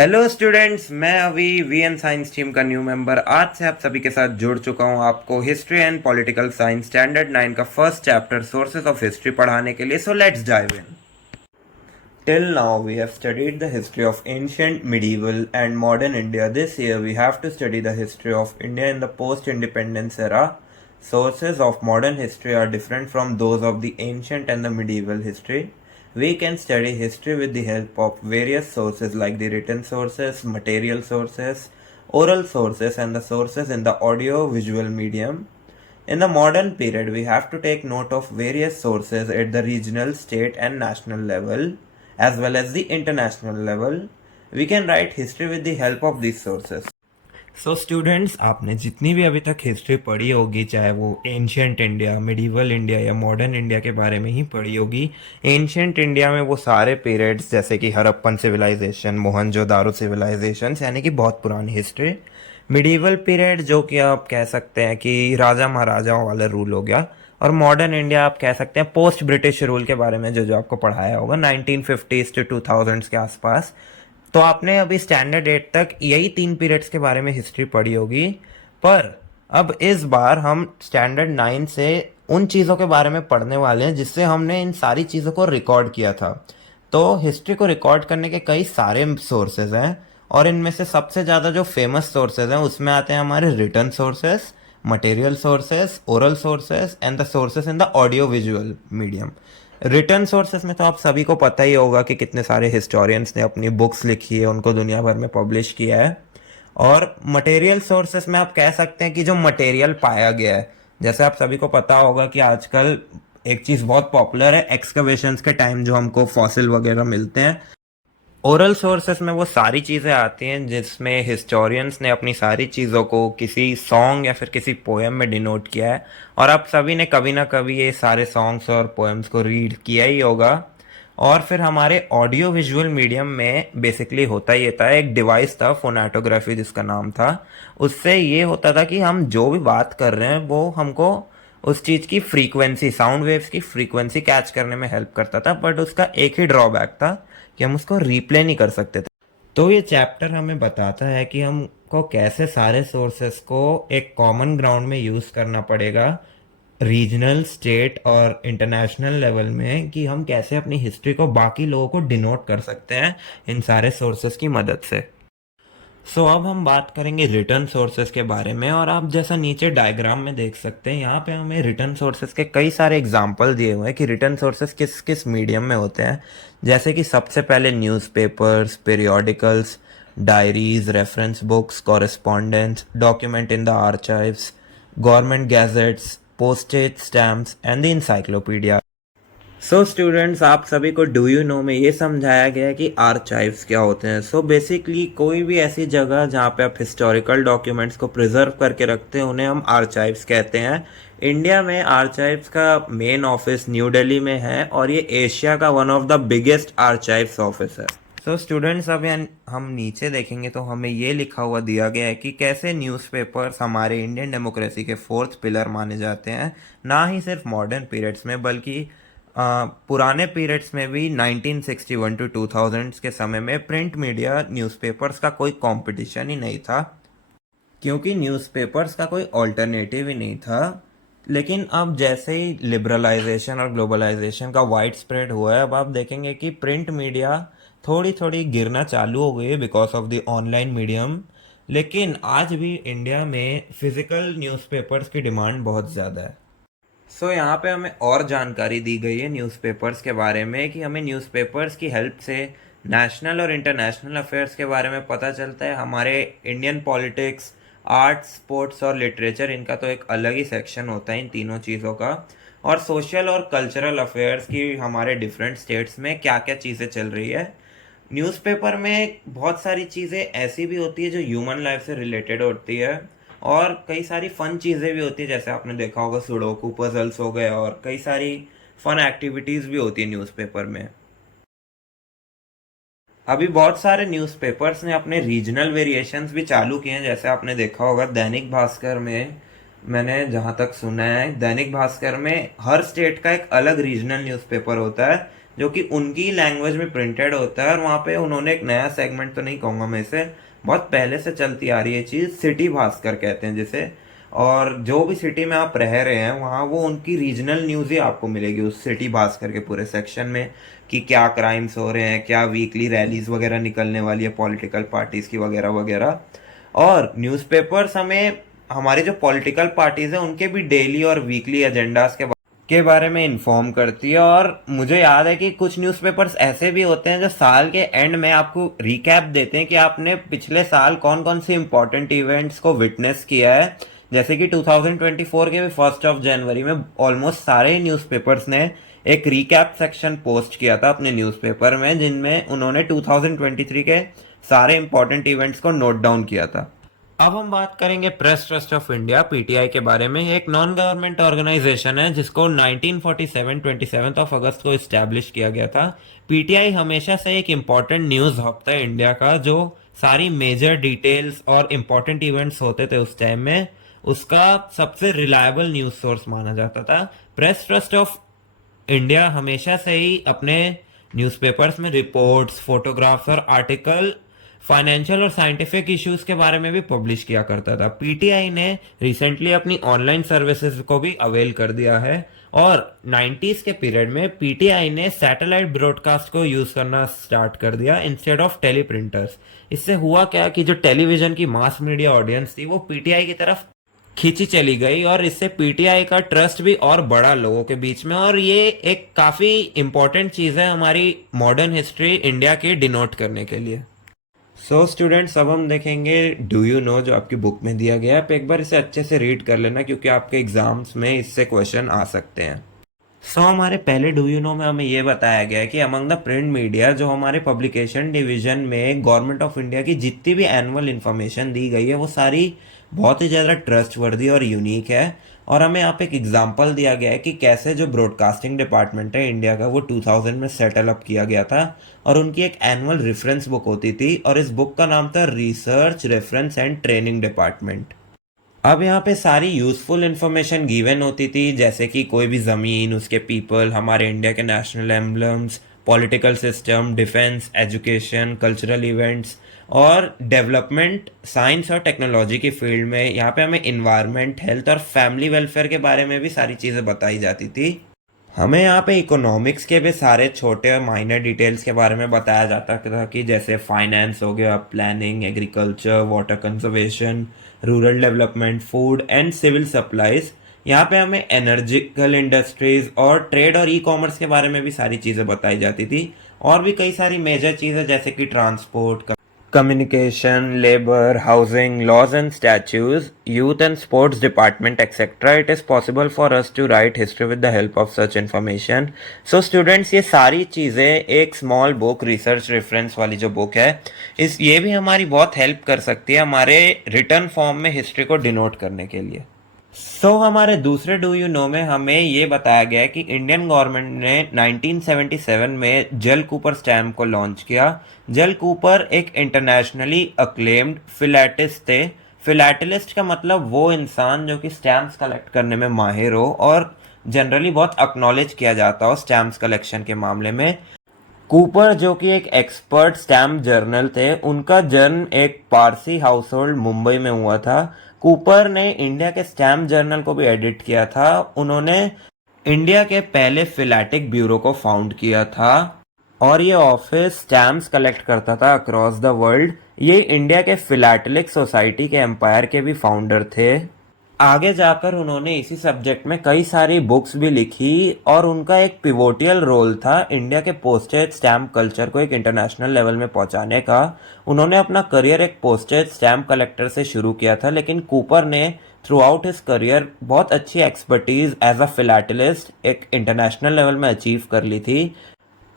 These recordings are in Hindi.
हेलो स्टूडेंट्स, मैं अभी वीएन साइंस टीम का न्यू मेंबर आज से आप सभी के साथ जुड़ चुका हूं आपको history and political science standard 9 का first chapter sources of history पढ़ाने के लिए। So let's dive in. Till now, we have studied the history of ancient, medieval, and modern India. This year, we have to study the history of India in the post independence era. Sources of modern history are different from those of the ancient and the medieval history. We can study history with the help of various sources like the written sources, material sources, oral sources, and the sources in the audio visual medium. In the modern period, we have to take note of various sources at the regional, state, and national level, as well as the international level. We can write history with the help of these sources. So students, आपने जितनी भी अभी तक हिस्ट्री पढ़ी होगी, चाहे वो एंशियंट इंडिया, मिडिवल इंडिया या मॉडर्न इंडिया के बारे में ही पढ़ी होगी। एंशियंट इंडिया में वो सारे पीरियड्स जैसे कि हड़प्पन सिविलाइजेशन, मोहनजोदारो सिविलाइजेशन, यानी कि बहुत पुरानी हिस्ट्री। मिडिवल पीरियड जो कि आप कह सकते हैं कि राजा महाराजाओं वाला रूल हो गया। और मॉडर्न इंडिया आप कह सकते हैं पोस्ट ब्रिटिश रूल के बारे में जो जो आपको पढ़ाया होगा 1950s to 2000s के आसपास। तो आपने अभी स्टैंडर्ड 8 तक यही 3 पीरियड्स के बारे में हिस्ट्री पढ़ी होगी। पर अब इस बार हम स्टैंडर्ड 9 से उन चीज़ों के बारे में पढ़ने वाले हैं जिससे हमने इन सारी चीज़ों को रिकॉर्ड किया था। तो हिस्ट्री को रिकॉर्ड करने के कई सारे सोर्सेज हैं, और इनमें से सबसे ज़्यादा जो फेमस सोर्सेज हैं उसमें आते हैं हमारे return sources, material sources, oral sources and the sources in the audio visual medium. Return sources में तो आप सभी को पता ही होगा कि कितने सारे हिस्टोरियंस ने अपनी बुक्स लिखी है, उनको दुनिया भर में पब्लिश किया है। और मटेरियल सोर्सेस में आप कह सकते हैं कि जो मटेरियल पाया गया है, जैसे आप सभी को पता होगा कि आजकल एक चीज़ बहुत पॉपुलर है एक्सकवेशंस के टाइम जो हमको फॉसिल वगैरह मिलते हैं। ओरल सोर्सेस में वो सारी चीज़ें आती हैं जिसमें हिस्टोरियंस ने अपनी सारी चीज़ों को किसी सॉन्ग या फिर किसी पोएम में डिनोट किया है। और आप सभी ने कभी ना कभी ये सारे सॉन्ग्स और पोएम्स को रीड किया ही होगा। और फिर हमारे ऑडियो विजुअल मीडियम में बेसिकली होता ये था, एक डिवाइस था फोनाटोग्राफी जिसका नाम था। उससे ये होता था कि हम जो भी बात कर रहे हैं वो हमको उस चीज़ की फ्रीक्वेंसी, साउंड वेव्स की फ्रीक्वेंसी कैच करने में हेल्प करता था। बट उसका एक ही ड्रॉबैक था कि हम उसको रिप्ले नहीं कर सकते थे। तो ये चैप्टर हमें बताता है कि हमको कैसे सारे सोर्सेस को एक कॉमन ग्राउंड में यूज़ करना पड़ेगा, रीजनल, स्टेट और इंटरनेशनल लेवल में, कि हम कैसे अपनी हिस्ट्री को बाकी लोगों को डिनोट कर सकते हैं इन सारे सोर्सेस की मदद से। अब हम बात करेंगे रिटर्न सोर्सेस के बारे में। और आप जैसा नीचे डायग्राम में देख सकते हैं, यहाँ पे हमें रिटर्न सोर्सेस के कई सारे एग्जाम्पल दिए हुए हैं कि रिटर्न सोर्सेस किस किस मीडियम में होते हैं। जैसे कि सबसे पहले newspapers, periodicals, diaries, reference books, correspondence, document in the archives, government gazettes, postage stamps and the encyclopaedia. Students, आप सभी को डू यू नो में ये समझाया गया है कि आर्चाइव्स क्या होते हैं। बेसिकली कोई भी ऐसी जगह जहाँ पे आप हिस्टोरिकल डॉक्यूमेंट्स को प्रिजर्व करके रखते हैं उन्हें हम आर्चाइव्स कहते हैं। इंडिया में आर्चाइव्स का मेन ऑफिस न्यू दिल्ली में है और ये एशिया का one of the biggest archives office है। स्टूडेंट्स, अब हम नीचे देखेंगे तो हमें ये लिखा हुआ दिया गया है कि कैसे न्यूज़पेपर्स हमारे इंडियन डेमोक्रेसी के फोर्थ पिलर माने जाते हैं। ना ही सिर्फ मॉडर्न पीरियड्स में बल्कि पुराने पीरियड्स में भी 1961 टू 2000 के समय में प्रिंट मीडिया न्यूज़पेपर्स का कोई कंपटीशन ही नहीं था, क्योंकि न्यूज़पेपर्स का कोई ऑल्टरनेटिव ही नहीं था। लेकिन अब जैसे ही लिबरलाइजेशन और ग्लोबलाइजेशन का वाइड स्प्रेड हुआ है, अब आप देखेंगे कि प्रिंट मीडिया थोड़ी थोड़ी गिरना चालू हो गई है because of the online medium. लेकिन आज भी इंडिया में फिजिकल न्यूज़पेपर्स की डिमांड बहुत ज़्यादा है। यहाँ पे हमें और जानकारी दी गई है न्यूज़पेपर्स के बारे में कि हमें न्यूज़पेपर्स की हेल्प से नेशनल और इंटरनेशनल अफेयर्स के बारे में पता चलता है। हमारे इंडियन पॉलिटिक्स, आर्ट्स, स्पोर्ट्स और लिटरेचर, इनका तो एक अलग ही सेक्शन होता है इन तीनों चीज़ों का। और सोशल और कल्चरल अफेयर्स की हमारे डिफरेंट स्टेट्स में क्या क्या चीज़ें चल रही है। न्यूज़पेपर में बहुत सारी चीज़ें ऐसी भी होती है जो ह्यूमन लाइफ से रिलेटेड होती है, और कई सारी फन चीज़ें भी होती है, जैसे आपने देखा होगा सुडोकू पजल्स हो गए, और कई सारी फन एक्टिविटीज़ भी होती है न्यूज़पेपर में। अभी बहुत सारे न्यूज़पेपर्स ने अपने रीजनल वेरिएशंस भी चालू किए हैं। जैसे आपने देखा होगा दैनिक भास्कर में, मैंने जहाँ तक सुना है दैनिक भास्कर में हर स्टेट का एक अलग रीजनल न्यूज़पेपर होता है जो कि उनकी लैंग्वेज में प्रिंटेड होता है। और वहाँ पे उन्होंने एक नया सेगमेंट तो नहीं कहूँगा मैं इसे, बहुत पहले से चलती आ रही है चीज़, सिटी भास्कर कहते हैं जिसे। और जो भी सिटी में आप रह रहे हैं वहाँ वो उनकी रीजनल न्यूज़ ही आपको मिलेगी उस सिटी भास्कर के पूरे सेक्शन में, कि क्या क्राइम्स हो रहे हैं, क्या वीकली रैलीज वगैरह निकलने वाली है पॉलिटिकल पार्टीज की वगैरह वगैरह। और न्यूज़पेपर्स हमें हमारी जो पॉलिटिकल पार्टीज हैं उनके भी डेली और वीकली एजेंडाज के बारे में इन्फॉर्म करती है। और मुझे याद है कि कुछ न्यूज़पेपर्स ऐसे भी होते हैं जो साल के एंड में आपको रिकैप देते हैं कि आपने पिछले साल कौन कौन से इंपॉर्टेंट इवेंट्स को विटनेस किया है। जैसे कि 2024 के भी 1 जनवरी में ऑलमोस्ट सारे न्यूज़पेपर्स ने एक रिकैप सेक्शन पोस्ट किया था अपने न्यूज़पेपर में, जिनमें उन्होंने 2023 के सारे इंपॉर्टेंट इवेंट्स को नोट डाउन किया था। अब हम बात करेंगे press trust of India PTI के बारे में। एक नॉन गवर्नमेंट ऑर्गेनाइजेशन है जिसको 1947 27 अगस्त को इस्टेब्लिश किया गया था। पीटीआई हमेशा से एक इम्पॉर्टेंट न्यूज़ हब था इंडिया का, जो सारी मेजर डिटेल्स और इम्पॉर्टेंट इवेंट्स होते थे उस टाइम में, उसका सबसे रिलायबल न्यूज़ सोर्स माना जाता था। प्रेस ट्रस्ट ऑफ इंडिया हमेशा से ही अपने न्यूज़पेपर्स में रिपोर्ट्स, फोटोग्राफ्स और आर्टिकल फाइनेंशियल और साइंटिफिक इश्यूज के बारे में भी पब्लिश किया करता था। पीटीआई ने रिसेंटली अपनी ऑनलाइन सर्विसेज को भी अवेल कर दिया है। और 90s के पीरियड में पीटीआई ने सैटेलाइट ब्रॉडकास्ट को यूज करना स्टार्ट कर दिया इंस्टेड ऑफ टेलीप्रिंटर्स। इससे हुआ क्या कि जो टेलीविजन की मास मीडिया ऑडियंस थी वो पीटीआई की तरफ खींची चली गई, और इससे पीटीआई का ट्रस्ट भी और बढ़ा लोगों के बीच में। और ये एक काफी इंपॉर्टेंट चीज है हमारी मॉडर्न हिस्ट्री इंडिया की डिनोट करने के लिए। सो स्टूडेंट्स, अब हम देखेंगे डू यू नो, जो आपकी बुक में दिया गया है। आप एक बार इसे अच्छे से रीड कर लेना क्योंकि आपके एग्जाम्स में इससे क्वेश्चन आ सकते हैं। हमारे पहले डू यू नो में हमें ये बताया गया है कि अमंग द प्रिंट मीडिया, जो हमारे पब्लिकेशन डिवीजन में गवर्नमेंट ऑफ इंडिया की जितनी भी एनुअल इन्फॉर्मेशन दी गई है वो सारी बहुत ही ज़्यादा ट्रस्टवर्दी और यूनिक है। और हमें यहाँ पे एक एग्जांपल दिया गया है कि कैसे जो ब्रॉडकास्टिंग डिपार्टमेंट है इंडिया का वो 2000 में सेटल अप किया गया था। और उनकी एक एनुअल रेफरेंस बुक होती थी और इस बुक का नाम था research reference and training department. अब यहाँ पे सारी यूजफुल इंफॉर्मेशन गिवन होती थी, जैसे कि कोई भी ज़मीन, उसके पीपल, हमारे इंडिया के national emblems, political system, defence, education, cultural events और डेवलपमेंट, साइंस और टेक्नोलॉजी की फील्ड में। यहाँ पे हमें इन्वायरमेंट, हेल्थ और फैमिली वेलफेयर के बारे में भी सारी चीज़ें बताई जाती थी। हमें यहाँ पे इकोनॉमिक्स के भी सारे छोटे और माइनर डिटेल्स के बारे में बताया जाता था, कि जैसे फाइनेंस हो गया, planning, agriculture, water conservation, rural development, food and civil supplies. यहाँ पे हमें एनर्जिकल इंडस्ट्रीज और ट्रेड और ई कॉमर्स के बारे में भी सारी चीज़ें बताई जाती थी। और भी कई सारी मेजर चीज़ें जैसे कि transport, communication, labor, housing, laws and statutes, youth and sports department, etc. It is possible for us to write history with the help of such information. So students, ये सारी चीज़ें एक स्मॉल बुक, रिसर्च रेफरेंस वाली जो बुक है, ये भी हमारी बहुत हेल्प कर सकती है हमारे रिटर्न फॉर्म में हिस्ट्री को डिनोट करने के लिए। हमारे दूसरे डू यू नो में हमें ये बताया गया है कि इंडियन गवर्नमेंट ने 1977 में जल कूपर स्टैम्प को लॉन्च किया। जल कूपर एक इंटरनेशनली अक्लेम्ड फिलैटिस्ट थे। फिलैटलिस्ट का मतलब वो इंसान जो कि स्टैम्प्स कलेक्ट करने में माहिर हो और जनरली बहुत एक्नॉलेज किया जाता हो स्टैम्प्स कलेक्शन के मामले में। कूपर, जो कि एक एक्सपर्ट स्टैम्प जर्नल थे, उनका जन्म एक पारसी हाउस होल्ड मुंबई में हुआ था। कूपर ने इंडिया के स्टैम्प जर्नल को भी एडिट किया था। उन्होंने इंडिया के पहले फिलैटिक ब्यूरो को फाउंड किया था और ये ऑफिस स्टैम्प्स कलेक्ट करता था अक्रॉस द वर्ल्ड। ये इंडिया के फिलैटलिक सोसाइटी के एम्पायर के भी फाउंडर थे। आगे जाकर उन्होंने इसी सब्जेक्ट में कई सारी बुक्स भी लिखी और उनका एक पिवोटियल रोल था इंडिया के पोस्टेज स्टैम्प कल्चर को एक इंटरनेशनल लेवल में पहुंचाने का। उन्होंने अपना करियर एक पोस्टेज स्टैम्प कलेक्टर से शुरू किया था, लेकिन कूपर ने थ्रू आउट हिज करियर बहुत अच्छी एक्सपर्टीज एज अ फिलैटलिस्ट एक इंटरनेशनल लेवल में अचीव कर ली थी।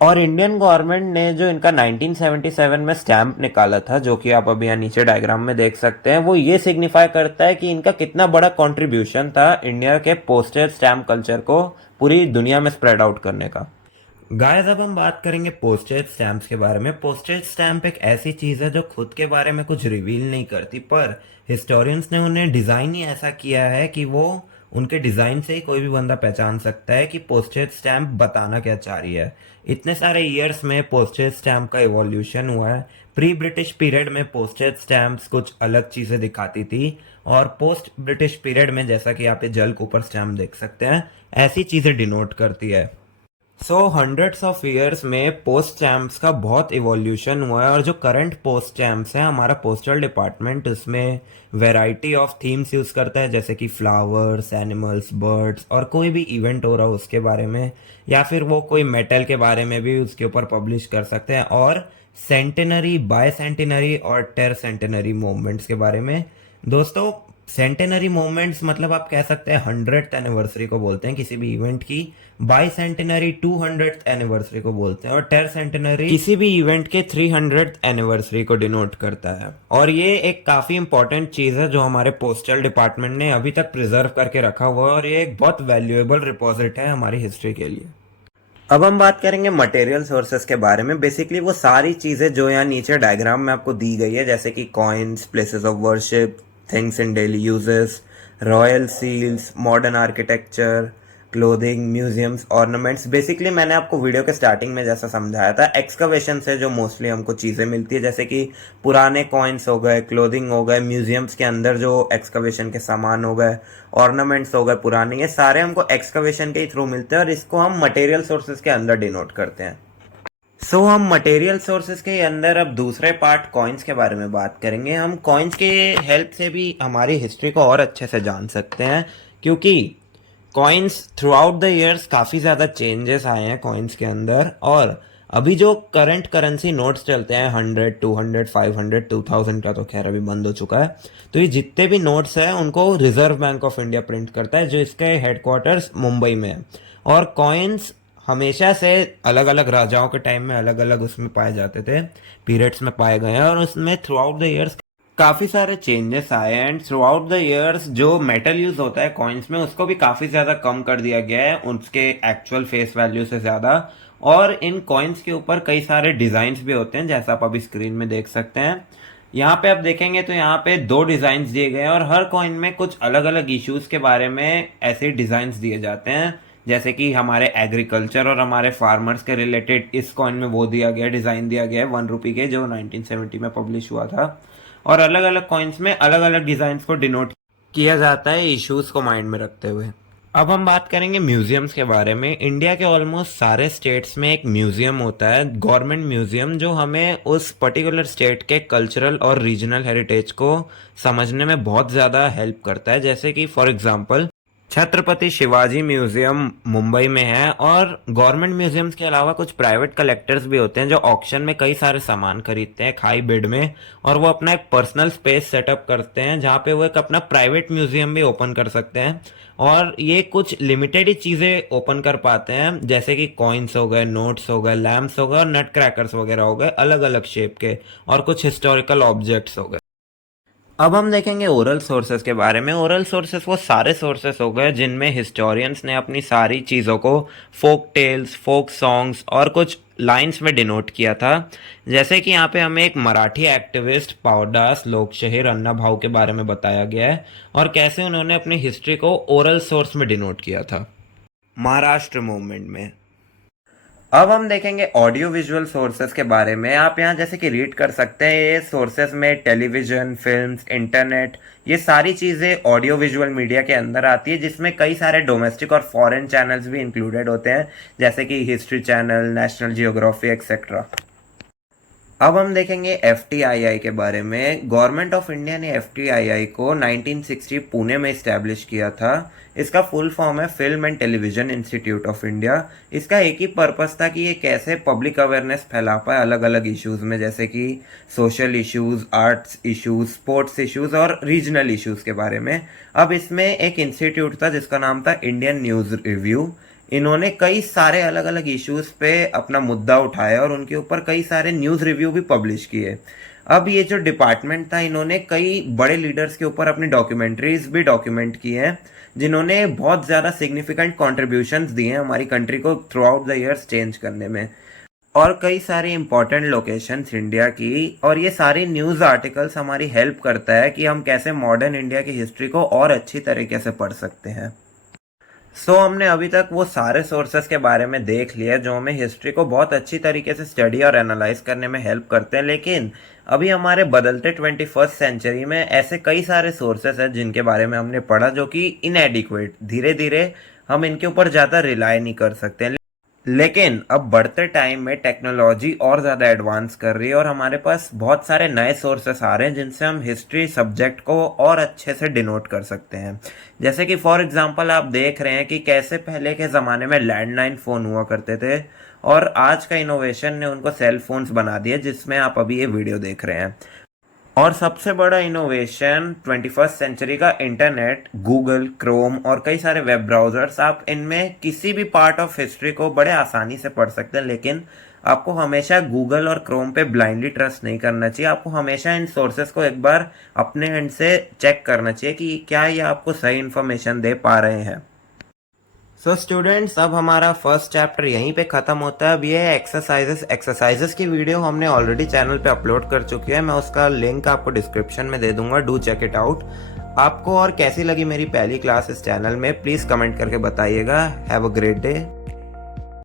और इंडियन गवर्नमेंट ने जो इनका 1977 में स्टैम्प निकाला था, जो कि आप अभी यहाँ नीचे डायग्राम में देख सकते हैं, वो ये सिग्निफाई करता है कि इनका कितना बड़ा कंट्रीब्यूशन था इंडिया के पोस्टेज स्टैम्प कल्चर को पूरी दुनिया में स्प्रेड आउट करने का। गाइस, अब हम बात करेंगे पोस्टेज स्टैम्प्स के बारे में। पोस्टेज स्टैम्प एक ऐसी चीज़ है जो खुद के बारे में कुछ रिवील नहीं करती, पर हिस्टोरियंस ने उन्हें डिज़ाइन ही ऐसा किया है कि वो उनके डिज़ाइन से ही कोई भी बंदा पहचान सकता है कि पोस्टेज स्टैम्प बताना क्या चाह रही है। इतने सारे ईयर्स में पोस्टेज स्टैम्प का इवोल्यूशन हुआ है। प्री ब्रिटिश पीरियड में पोस्टेज स्टैम्प्स कुछ अलग चीज़ें दिखाती थी, और पोस्ट ब्रिटिश पीरियड में, जैसा कि आप ये जल कूपर स्टैम्प देख सकते हैं, ऐसी चीज़ें डिनोट करती है। सो हंड्रेड्स ऑफ ईयर्स में पोस्ट स्टैम्प्स का बहुत इवोल्यूशन हुआ है, और जो करंट पोस्ट स्टैम्प्स हैं, हमारा पोस्टल डिपार्टमेंट उसमें वैरायटी ऑफ थीम्स यूज़ करता है, जैसे कि फ्लावर्स, एनिमल्स, बर्ड्स, और कोई भी इवेंट हो रहा हो उसके बारे में, या फिर वो कोई मेटल के बारे में भी उसके ऊपर पब्लिश कर सकते हैं, और सेंटेनरी, बाय सेंटेनरी और टेर सेंटेनरी मूवमेंट्स के बारे में। दोस्तों, सेंटेनरी मोमेंट्स मतलब आप कह सकते हैं 100th एनिवर्सरी को बोलते हैं किसी भी इवेंट की। बाई सेंटेनरी 200th एनिवर्सरी को बोलते हैं, और टेर सेंटेनरी किसी भी इवेंट के 300th एनिवर्सरी को डिनोट करता है। और ये एक काफी इंपॉर्टेंट चीज है जो हमारे पोस्टल डिपार्टमेंट ने अभी तक प्रिजर्व करके रखा हुआ है, और ये एक बहुत वैल्यूएबल रिपोजिट है हमारी हिस्ट्री के लिए। अब हम बात करेंगे मटेरियल सोर्सेस के बारे में। बेसिकली वो सारी चीज़ें जो यहाँ नीचे डायग्राम में आपको दी गई है, जैसे कि coins, places of worship, things in daily uses, royal seals, modern architecture, clothing, museums, ornaments. Basically मैंने आपको वीडियो के स्टार्टिंग में जैसा समझाया था, एक्सकवेशन से जो मोस्टली हमको चीज़ें मिलती है, जैसे कि पुराने कॉइन्स हो गए, क्लोथिंग हो गए, म्यूजियम्स के अंदर जो एक्सकवेशन के सामान हो गए, ऑर्नामेंट्स हो गए पुराने, ये सारे हमको एक्सकवेशन के ही थ्रू मिलते हैं, और इसको हम मटेरियल सोर्सेज के अंदर डिनोट करते हैं। हम मटेरियल सोर्सेज के अंदर अब दूसरे पार्ट कॉइन्स के बारे में बात करेंगे। हम कॉइन्स के हेल्प से भी हमारी हिस्ट्री को और अच्छे से जान सकते हैं, क्योंकि coins through out the years काफ़ी ज़्यादा चेंजेस आए हैं कॉइन्स के अंदर। और अभी जो करंट करेंसी नोट्स चलते हैं 100, 200, 500, 2000 का तो खैर अभी बंद हो चुका है, तो ये जितने भी नोट्स हैं उनको reserve bank of India print करता है, जो इसके हेडक्वार्टर्स मुंबई में है। और कॉइन्स हमेशा से अलग अलग राजाओं के टाइम में अलग अलग उसमें पाए जाते थे, पीरियड्स में पाए गए हैं, और उसमें थ्रू आउट द ईयर्स काफ़ी सारे चेंजेस आए हैं। And through out the years जो मेटल यूज होता है कॉइन्स में, उसको भी काफ़ी ज़्यादा कम कर दिया गया है उसके एक्चुअल फेस वैल्यू से ज़्यादा। और इन कॉइन्स के ऊपर कई सारे डिज़ाइंस भी होते हैं, जैसा आप अभी स्क्रीन में देख सकते हैं। यहाँ पे आप देखेंगे तो यहाँ पे 2 डिज़ाइंस दिए गए हैं, और हर कॉइन में कुछ अलग अलग इश्यूज के बारे में ऐसे डिज़ाइंस दिए जाते हैं। जैसे कि हमारे एग्रीकल्चर और हमारे फार्मर्स के रिलेटेड इस कॉइन में वो दिया गया, डिज़ाइन दिया गया है 1 रुपये के, जो 1970 में पब्लिश हुआ था। और अलग अलग कॉइन्स में अलग अलग डिज़ाइंस को डिनोट किया जाता है इश्यूज को माइंड में रखते हुए। अब हम बात करेंगे म्यूजियम्स के बारे में। इंडिया के ऑलमोस्ट सारे स्टेट्स में एक म्यूजियम होता है, गवर्नमेंट म्यूजियम, जो हमें उस पर्टिकुलर स्टेट के कल्चरल और रीजनल हेरिटेज को समझने में बहुत ज़्यादा हेल्प करता है। जैसे कि for example Chhatrapati Shivaji museum Mumbai में है, और गवर्नमेंट म्यूजियम्स के अलावा कुछ प्राइवेट कलेक्टर्स भी होते हैं जो ऑक्शन में कई सारे सामान खरीदते हैं हाई बिड में, और वो अपना एक पर्सनल स्पेस सेटअप करते हैं जहाँ पे वो एक अपना प्राइवेट म्यूजियम भी ओपन कर सकते हैं। और ये कुछ लिमिटेड ही चीज़ें ओपन कर पाते हैं, जैसे कि कॉइन्स हो गए, नोट्स हो गए, लैम्प्स हो गए, और नट क्रैकर्स वगैरह हो गए अलग अलग शेप के, और कुछ हिस्टोरिकल ऑब्जेक्ट्स हो गए। अब हम देखेंगे ओरल सोर्सेस के बारे में। ओरल सोर्सेस वो सारे सोर्सेस हो गए जिनमें हिस्टोरियंस ने अपनी सारी चीज़ों को फोक टेल्स, फोक सॉन्ग्स और कुछ लाइंस में डिनोट किया था। जैसे कि यहाँ पे हमें एक मराठी एक्टिविस्ट पावदास लोकशाहीर अण्णा भाऊ के बारे में बताया गया है, और कैसे उन्होंने अपनी हिस्ट्री को ओरल सोर्स में डिनोट किया था महाराष्ट्र मूवमेंट में। अब हम देखेंगे ऑडियो विजुअल सोर्सेस के बारे में। आप यहाँ जैसे कि रीड कर सकते हैं, ये सोर्सेस में टेलीविजन, फिल्म्स, इंटरनेट, ये सारी चीज़ें ऑडियो विजुअल मीडिया के अंदर आती है, जिसमें कई सारे डोमेस्टिक और फॉरेन चैनल्स भी इंक्लूडेड होते हैं, जैसे कि history channel, national geography etcetera. अब हम देखेंगे FTII के बारे में। गवर्नमेंट ऑफ इंडिया ने FTII को 1960 पुणे में इस्टेब्लिश किया था। इसका फुल फॉर्म है film and television institute of India. इसका एक ही पर्पस था कि ये कैसे पब्लिक अवेयरनेस फैला पाए अलग अलग इश्यूज़ में, जैसे कि social issues, arts issues, sports issues और रीजनल इश्यूज़ के बारे में। अब इसमें एक इंस्टीट्यूट था जिसका नाम था इंडियन न्यूज़ रिव्यू। इन्होंने कई सारे अलग अलग इश्यूज पे अपना मुद्दा उठाया, और उनके ऊपर कई सारे न्यूज़ रिव्यू भी पब्लिश किए। अब ये जो डिपार्टमेंट था, इन्होंने कई बड़े लीडर्स के ऊपर अपनी डॉक्यूमेंट्रीज भी डॉक्यूमेंट की हैं, जिन्होंने बहुत ज़्यादा सिग्निफिकेंट कॉन्ट्रीब्यूशंस दिए हैं हमारी कंट्री को through out the years change करने में, और कई सारी इंपॉर्टेंट लोकेशंस इंडिया की। और ये सारी न्यूज़ आर्टिकल्स हमारी हेल्प करता है कि हम कैसे मॉडर्न इंडिया की हिस्ट्री को और अच्छी तरीके से पढ़ सकते हैं। हमने अभी तक वो सारे सोर्सेस के बारे में देख लिया जो हमें हिस्ट्री को बहुत अच्छी तरीके से स्टडी और एनालाइज करने में हेल्प करते हैं, लेकिन अभी हमारे बदलते 21st सेंचुरी में ऐसे कई सारे सोर्सेस हैं जिनके बारे में हमने पढ़ा जो कि इनएडिक्वेट, धीरे धीरे हम इनके ऊपर ज़्यादा रिलाई नहीं कर सकते हैं। लेकिन अब बढ़ते टाइम में टेक्नोलॉजी और ज़्यादा एडवांस कर रही है और हमारे पास बहुत सारे नए सोर्सेस आ रहे हैं जिनसे हम हिस्ट्री सब्जेक्ट को और अच्छे से डिनोट कर सकते हैं। जैसे कि फॉर एग्जांपल आप देख रहे हैं कि कैसे पहले के ज़माने में लैंडलाइन फ़ोन हुआ करते थे और आज का इनोवेशन ने उनको सेल फोन्स बना दिए जिसमें आप अभी ये वीडियो देख रहे हैं। और सबसे बड़ा इनोवेशन 21st सेंचुरी का इंटरनेट, गूगल, क्रोम और कई सारे वेब ब्राउजर्स। आप इनमें किसी भी पार्ट ऑफ हिस्ट्री को बड़े आसानी से पढ़ सकते हैं, लेकिन आपको हमेशा गूगल और क्रोम पे ब्लाइंडली ट्रस्ट नहीं करना चाहिए। आपको हमेशा इन सोर्सेस को एक बार अपने एंड से चेक करना चाहिए कि क्या ये आपको सही इन्फॉर्मेशन दे पा रहे हैं। स्टूडेंट्स, अब हमारा फर्स्ट चैप्टर यहीं पे ख़त्म होता है। अब ये एक्सरसाइजेस की वीडियो हमने ऑलरेडी चैनल पे अपलोड कर चुकी है। मैं उसका लिंक आपको डिस्क्रिप्शन में दे दूंगा, डू चेक इट आउट। आपको और कैसी लगी मेरी पहली क्लास इस चैनल में, प्लीज़ कमेंट करके बताइएगा। Have a great day.